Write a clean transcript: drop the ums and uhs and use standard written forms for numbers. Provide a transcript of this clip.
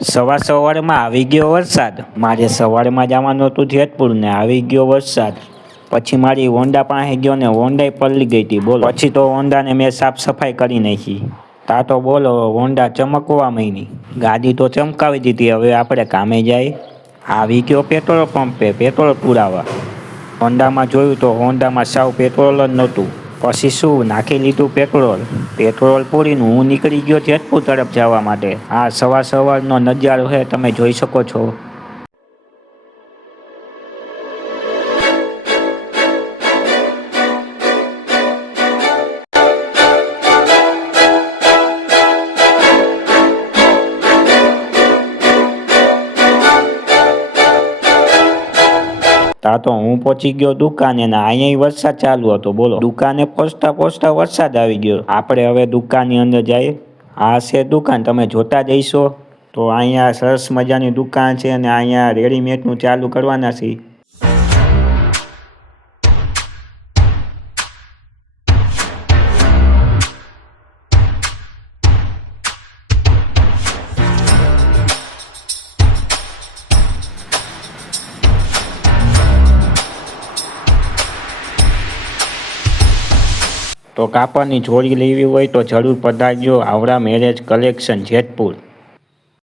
સવારમાં આવી ગયો વરસાદ. મારે સવારમાં જવાનું હતું જેતપુર ને આવી ગયો વરસાદ. પછી મારી હોન્ડા પાસે ગયો ને હોન્ડા પલળી ગઈ હતી. બોલો, પછી તો હોન્ડાને મેં સાફ સફાઈ કરી નાખી. તા તો બોલો, હોન્ડા ચમકવા માંડી. ગાડી તો ચમકાવી દીધી. હવે આપણે કામે જાય. આવી ગયો પેટ્રોલ પંપે પેટ્રોલ પુરાવા. હોન્ડામાં જોયું તો હોન્ડામાં સાવ પેટ્રોલ જ નહોતું. પછી શું, નાખી લીધું પેટ્રોલ. પેટ્રોલ પૂરીને હું નીકળી ગયો જેતપુર તરફ જવા માટે. આ સવારનો નજારો છે, તમે જોઈ શકો છો. તા તો હું પહોંચી ગયો દુકાને ને અહીંયા વરસાદ ચાલુ હતો. બોલો, દુકાને પહોંચતા વરસાદ આવી ગયો. આપણે હવે દુકાનની અંદર જઈએ. આ છે દુકાન, તમે જોતા જઈશો. તો અહીંયા સરસ મજાની દુકાન છે અને અહીંયા રેડીમેડનું ચાલુ કરવાના છે. તો કાપડની જોડી લેવી હોય તો જરૂર પધારજો. આવડા મેરેજ કલેક્શન જેતપુર.